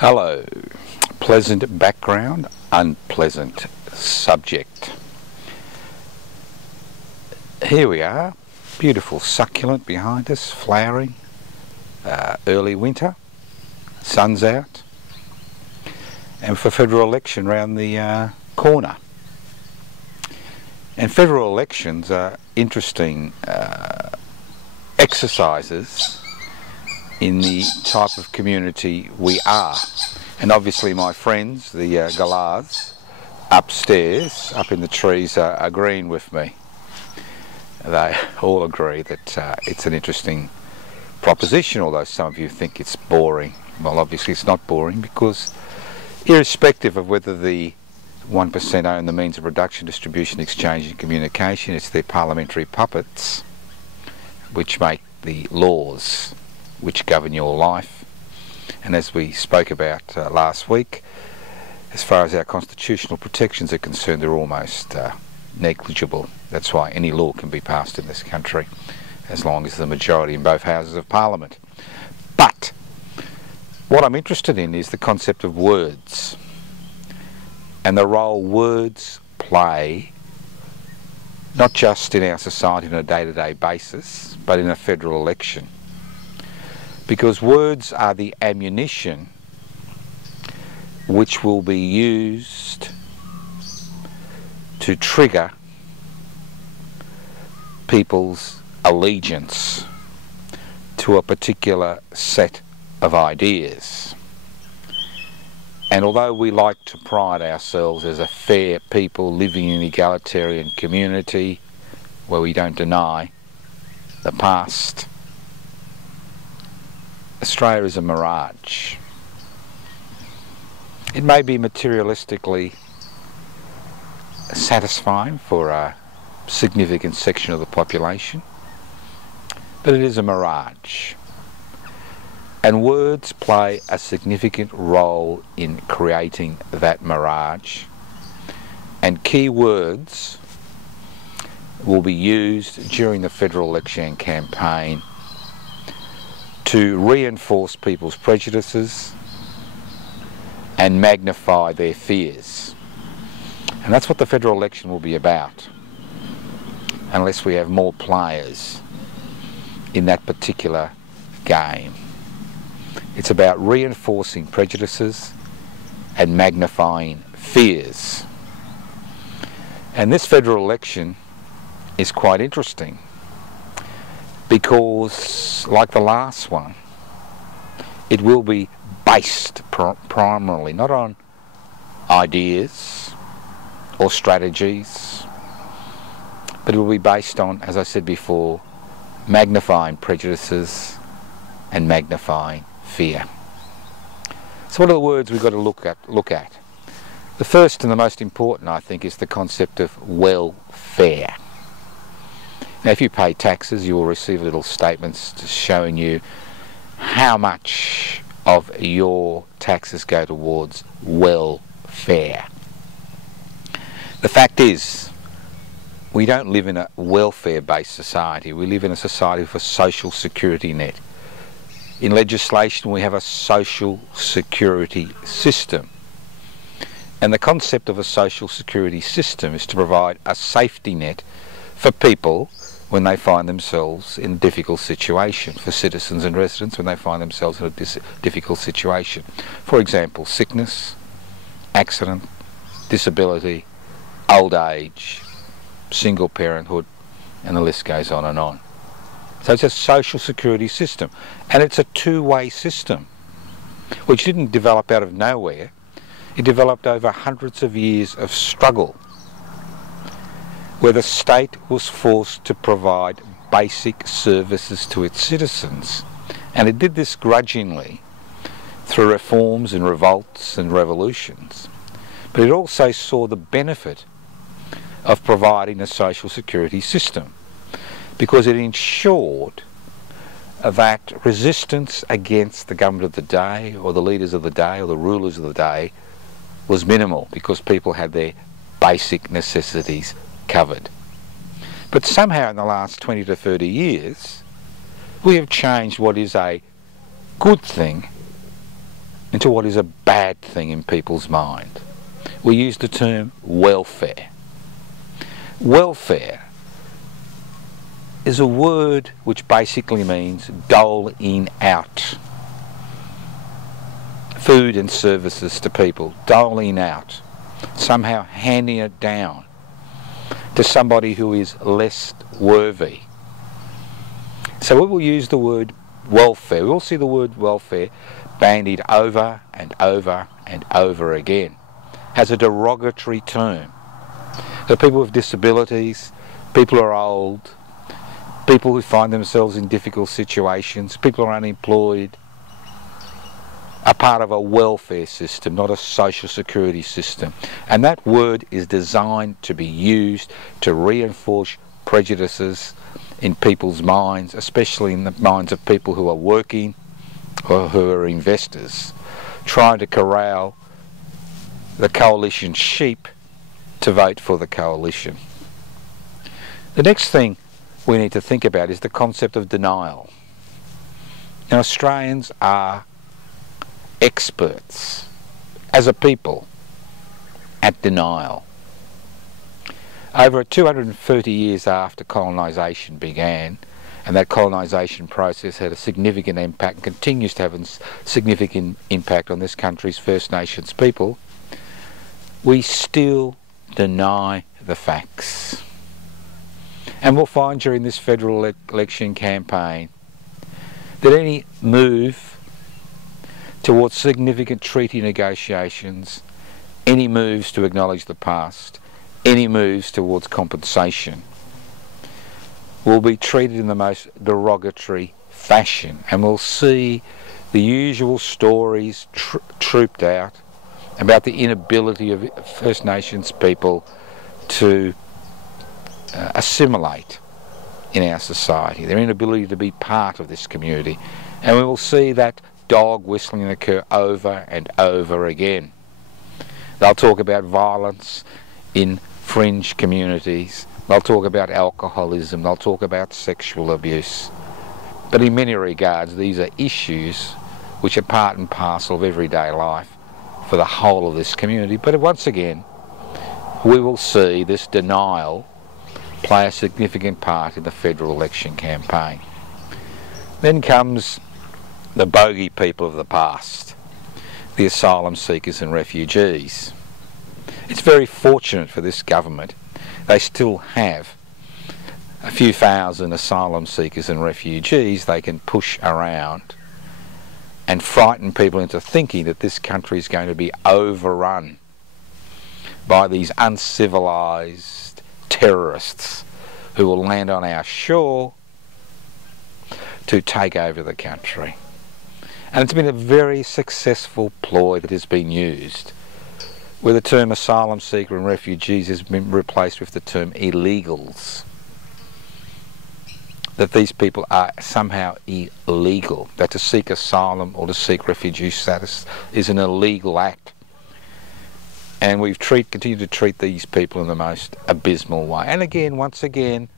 Hello. Pleasant background, unpleasant subject. Here we are, beautiful succulent behind us, flowering, early winter, sun's out, and for federal election round the corner. And federal elections are interesting exercises in the type of community we are. And obviously my friends, the galahs upstairs, up in the trees, are agreeing with me. They all agree that it's an interesting proposition, although some of you think it's boring. Well, obviously it's not boring, because irrespective of whether the 1% own the means of production, distribution, exchange and communication, it's their parliamentary puppets which make the laws which govern your life. And as we spoke about last week, as far as our constitutional protections are concerned, they're almost negligible. That's why any law can be passed in this country, as long as the majority in both houses of parliament. But what I'm interested in is the concept of words and the role words play, not just in our society on a day-to-day basis, but in a federal election. Because words are the ammunition which will be used to trigger people's allegiance to a particular set of ideas. And although we like to pride ourselves as a fair people living in an egalitarian community where we don't deny the past, Australia is a mirage. It may be materialistically satisfying for a significant section of the population, but it is a mirage. And words play a significant role in creating that mirage. And key words will be used during the federal election campaign to reinforce people's prejudices and magnify their fears. And that's what the federal election will be about, unless we have more players in that particular game. It's about reinforcing prejudices and magnifying fears. And this federal election is quite interesting, because, like the last one, it will be based primarily not on ideas or strategies, but it will be based on, as I said before, magnifying prejudices and magnifying fear. So what are the words we've got to look at? The first and the most important, I think, is the concept of welfare. Now, if you pay taxes, you will receive little statements showing you how much of your taxes go towards welfare. The fact is, we don't live in a welfare-based society. We live in a society with a social security net. In legislation, we have a social security system. And the concept of a social security system is to provide a safety net for people when they find themselves in a difficult situation, for citizens and residents when they find themselves in a difficult situation. For example, sickness, accident, disability, old age, single parenthood, and the list goes on and on. So it's a social security system, and it's a two-way system, which didn't develop out of nowhere. It developed over hundreds of years of struggle, where the state was forced to provide basic services to its citizens. And it did this grudgingly through reforms and revolts and revolutions. But it also saw the benefit of providing a social security system, because it ensured that resistance against the government of the day, or the leaders of the day, or the rulers of the day, was minimal, because people had their basic necessities covered. But somehow in the last 20 to 30 years, we have changed what is a good thing into what is a bad thing in people's mind. We use the term welfare. Welfare is a word which basically means doling out food and services to people, doling out, somehow handing it down to somebody who is less worthy. So we will use the word welfare. We will see the word welfare bandied over and over and over again as a derogatory term. The people with disabilities, people who are old, people who find themselves in difficult situations, people who are unemployed, are part of a welfare system, not a social security system. And that word is designed to be used to reinforce prejudices in people's minds, especially in the minds of people who are working or who are investors, trying to corral the coalition sheep to vote for the coalition. The next thing we need to think about is the concept of denial. Now, Australians are experts as a people at denial. Over 230 years after colonisation began, and that colonisation process had a significant impact and continues to have a significant impact on this country's First Nations people, we still deny the facts. And we'll find during this federal election campaign that any move towards significant treaty negotiations, any moves to acknowledge the past, any moves towards compensation will be treated in the most derogatory fashion, and we'll see the usual stories trooped out about the inability of First Nations people to assimilate in our society, their inability to be part of this community, and we will see that dog whistling occur over and over again. They'll talk about violence in fringe communities, they'll talk about alcoholism, they'll talk about sexual abuse, but in many regards these are issues which are part and parcel of everyday life for the whole of this community. But once again we will see this denial play a significant part in the federal election campaign. Then comes the bogey people of the past, the asylum seekers and refugees. It's very fortunate for this government they still have a few thousand asylum seekers and refugees they can push around and frighten people into thinking that this country is going to be overrun by these uncivilised terrorists who will land on our shore to take over the country. And it's been a very successful ploy that has been used, where the term asylum seeker and refugees has been replaced with the term illegals. That these people are somehow illegal, that to seek asylum or to seek refugee status is an illegal act. And we've continued to treat these people in the most abysmal way. And again, once again,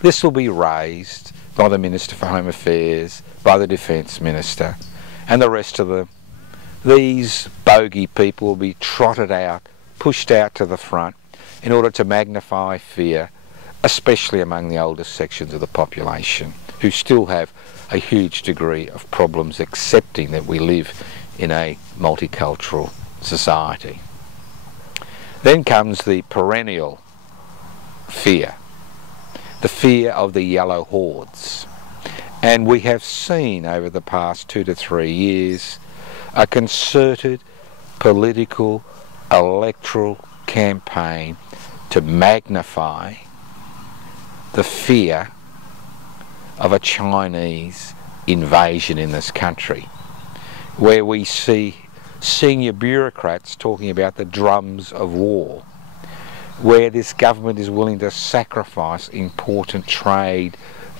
this will be raised by the Minister for Home Affairs, by the Defence Minister, and the rest of them. These bogey people will be trotted out, pushed out to the front in order to magnify fear, especially among the oldest sections of the population, who still have a huge degree of problems accepting that we live in a multicultural society. Then comes the perennial fear, the fear of the yellow hordes. And we have seen over the past 2 to 3 years a concerted political electoral campaign to magnify the fear of a Chinese invasion in this country, where we see senior bureaucrats talking about the drums of war, where this government is willing to sacrifice important trade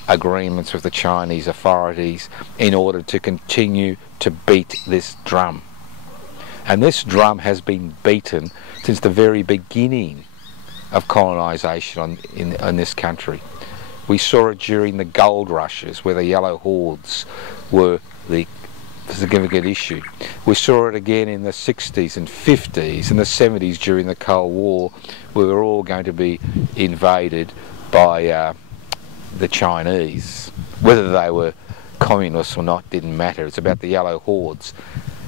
agreements with the Chinese authorities in order to continue to beat this drum. And this drum has been beaten since the very beginning of colonisation in this country. We saw it during the gold rushes, where the yellow hordes were the significant issue. We saw it again in the 60s and 50s and the 70s during the Cold War. We were all going to be invaded by the Chinese. Whether they were communists or not didn't matter. It's about the yellow hordes.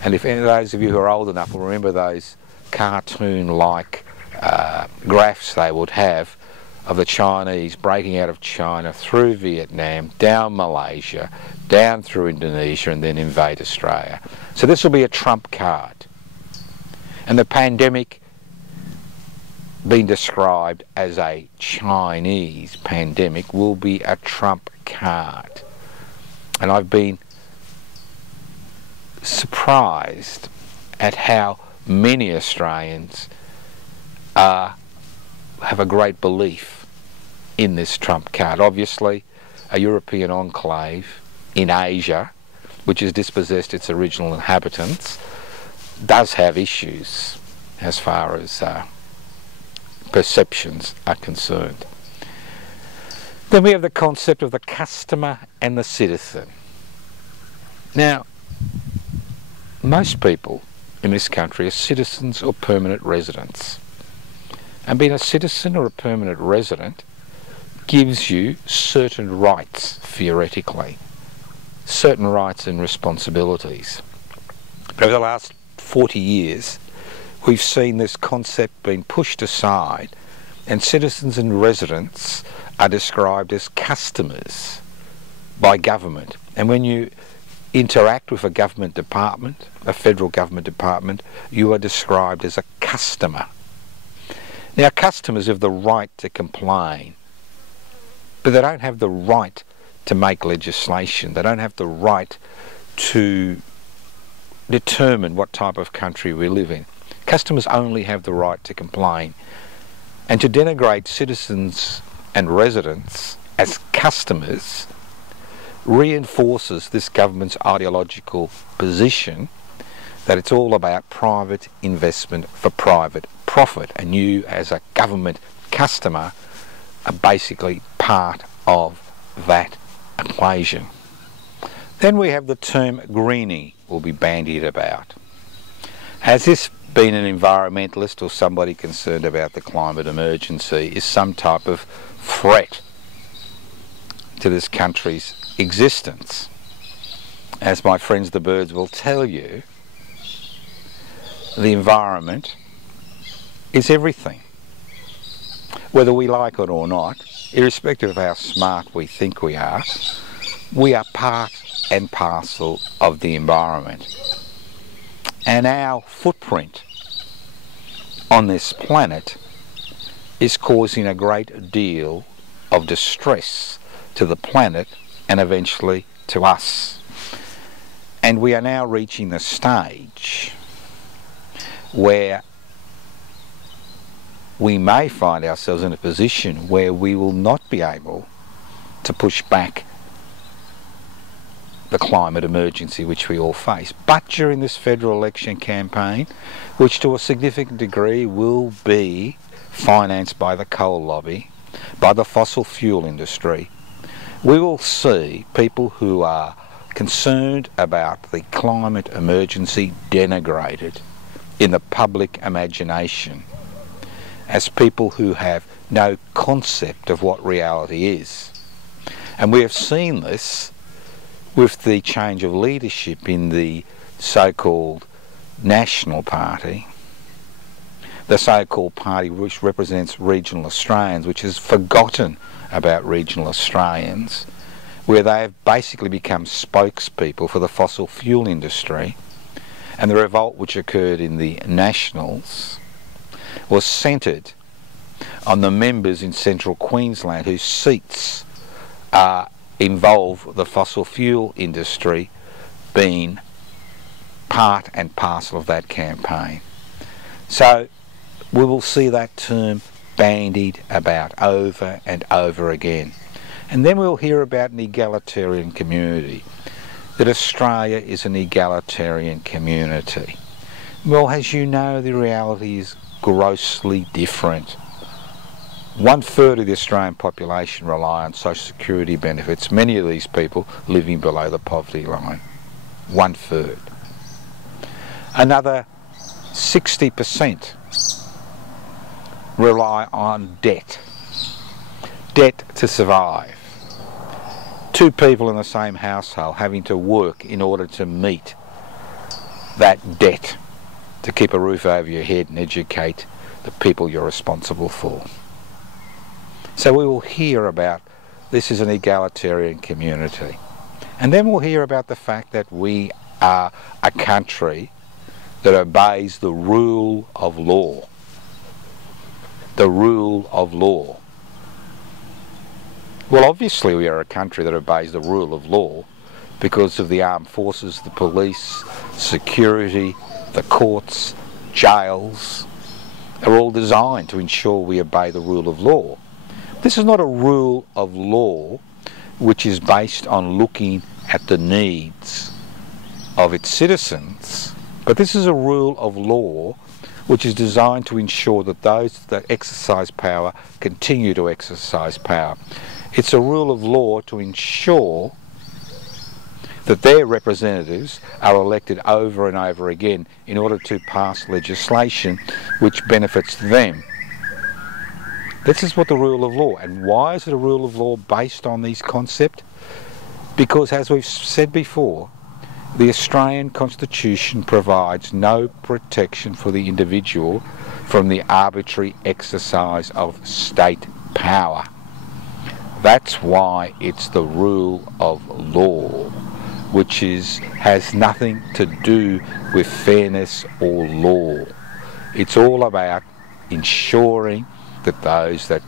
And if any of those of you who are old enough will remember those cartoon-like graphs they would have of the Chinese breaking out of China through Vietnam, down Malaysia, down through Indonesia, and then invade Australia. So this will be a trump card. And the pandemic being described as a Chinese pandemic will be a trump card. And I've been surprised at how many Australians have a great belief in this trump card. Obviously, a European enclave in Asia, which has dispossessed its original inhabitants, does have issues as far as perceptions are concerned. Then we have the concept of the customer and the citizen. Now, most people in this country are citizens or permanent residents. And being a citizen or a permanent resident gives you certain rights, theoretically, certain rights and responsibilities. But over the last 40 years, we've seen this concept being pushed aside, and citizens and residents are described as customers by government. And when you interact with a government department, a federal government department, you are described as a customer. Now, customers have the right to complain, but they don't have the right to make legislation. They don't have the right to determine what type of country we live in. Customers only have the right to complain. And to denigrate citizens and residents as customers reinforces this government's ideological position that it's all about private investment for private profit, and you as a government customer are basically part of that equation. Then we have the term greening will be bandied about. Has this been an environmentalist or somebody concerned about the climate emergency is some type of threat to this country's existence? As my friends the birds will tell you, the environment is everything. Whether we like it or not, irrespective of how smart we think we are part and parcel of the environment. And our footprint on this planet is causing a great deal of distress to the planet and eventually to us. And we are now reaching the stage where we may find ourselves in a position where we will not be able to push back the climate emergency which we all face. But during this federal election campaign, which to a significant degree will be financed by the coal lobby, by the fossil fuel industry, we will see people who are concerned about the climate emergency denigrated in the public imagination as people who have no concept of what reality is. And we have seen this with the change of leadership in the so-called National Party, the so-called party which represents regional Australians, which has forgotten about regional Australians, where they have basically become spokespeople for the fossil fuel industry. And the revolt which occurred in the Nationals was centred on the members in central Queensland whose seats involve the fossil fuel industry being part and parcel of that campaign. So we will see that term bandied about over and over again. And then we'll hear about an egalitarian community, that Australia is an egalitarian community. Well, as you know, the reality is grossly different. 1/3 of the Australian population rely on social security benefits, many of these people living below the poverty line. 1/3. Another 60% rely on debt. Debt to survive. Two people in the same household having to work in order to meet that debt, to keep a roof over your head and educate the people you're responsible for. So we will hear about this is an egalitarian community. And then we'll hear about the fact that we are a country that obeys the rule of law. The rule of law. Well, obviously we are a country that obeys the rule of law because of the armed forces, the police, security, the courts, jails, are all designed to ensure we obey the rule of law. This is not a rule of law which is based on looking at the needs of its citizens, but this is a rule of law which is designed to ensure that those that exercise power continue to exercise power. It's a rule of law to ensure that their representatives are elected over and over again in order to pass legislation which benefits them. This is what the rule of law. And why is it a rule of law based on these concepts? Because, as we've said before, the Australian Constitution provides no protection for the individual from the arbitrary exercise of state power. That's why it's the rule of law, which has nothing to do with fairness or law. It's all about ensuring that those that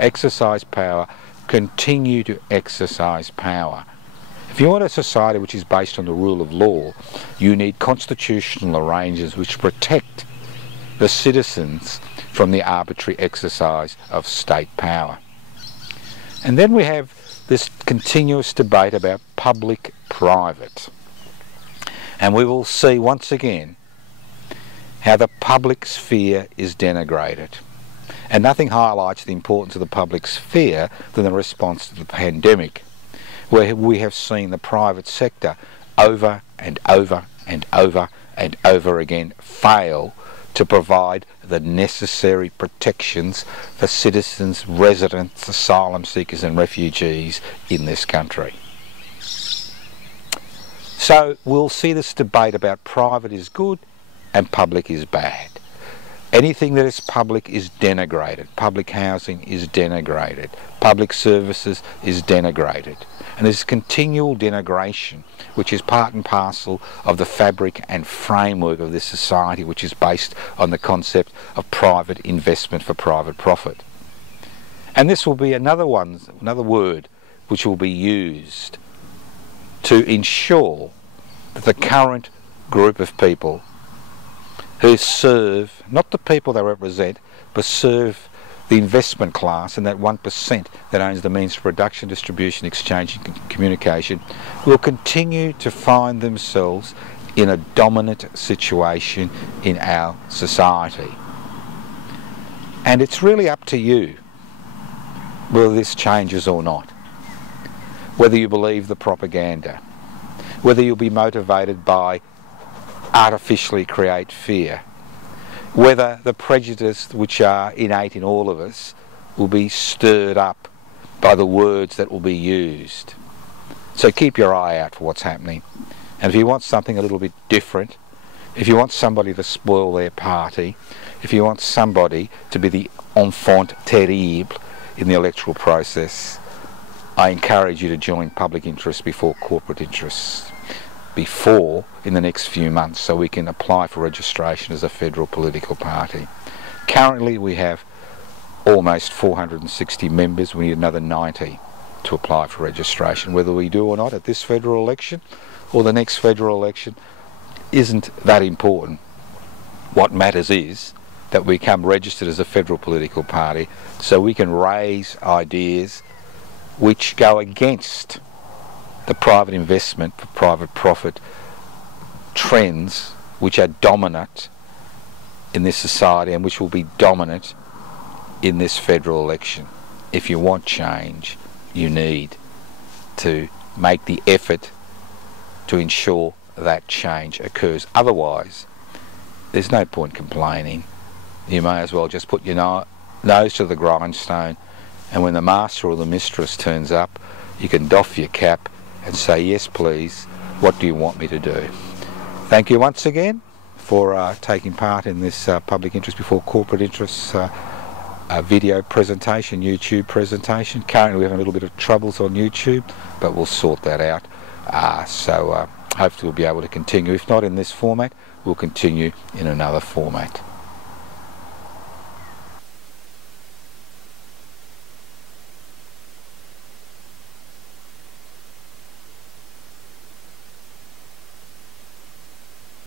exercise power continue to exercise power. If you want a society which is based on the rule of law, you need constitutional arrangements which protect the citizens from the arbitrary exercise of state power. And then we have this continuous debate about public-private. And we will see once again how the public sphere is denigrated. And nothing highlights the importance of the public sphere than the response to the pandemic, where we have seen the private sector over and over and over and over again fail to provide the necessary protections for citizens, residents, asylum seekers and refugees in this country. So we'll see this debate about private is good and public is bad. Anything that is public is denigrated. Public housing is denigrated. Public services is denigrated. And there's continual denigration, which is part and parcel of the fabric and framework of this society, which is based on the concept of private investment for private profit. And this will be another word which will be used to ensure that the current group of people who serve, not the people they represent, but serve the investment class and that 1% that owns the means of production, distribution, exchange and communication, will continue to find themselves in a dominant situation in our society. And it's really up to you whether this changes or not, whether you believe the propaganda, whether you'll be motivated by artificially create fear, whether the prejudices which are innate in all of us will be stirred up by the words that will be used. So keep your eye out for what's happening. And if you want something a little bit different, if you want somebody to spoil their party, if you want somebody to be the enfant terrible in the electoral process, I encourage you to join public interest before corporate interests, in the next few months, so we can apply for registration as a federal political party. Currently we have almost 460 members. We need another 90 to apply for registration. Whether we do or not at this federal election or the next federal election isn't that important. What matters is that we become registered as a federal political party so we can raise ideas which go against the private investment for private profit trends which are dominant in this society and which will be dominant in this federal election. If you want change, you need to make the effort to ensure that change occurs. Otherwise, there's no point complaining. You may as well just put your nose to the grindstone, and when the master or the mistress turns up, you can doff your cap and say, yes please, what do you want me to do? Thank you once again for taking part in this public interest before corporate interests video presentation, YouTube presentation. Currently we're having a little bit of troubles on YouTube, but we'll sort that out. So hopefully we'll be able to continue. If not in this format, we'll continue in another format.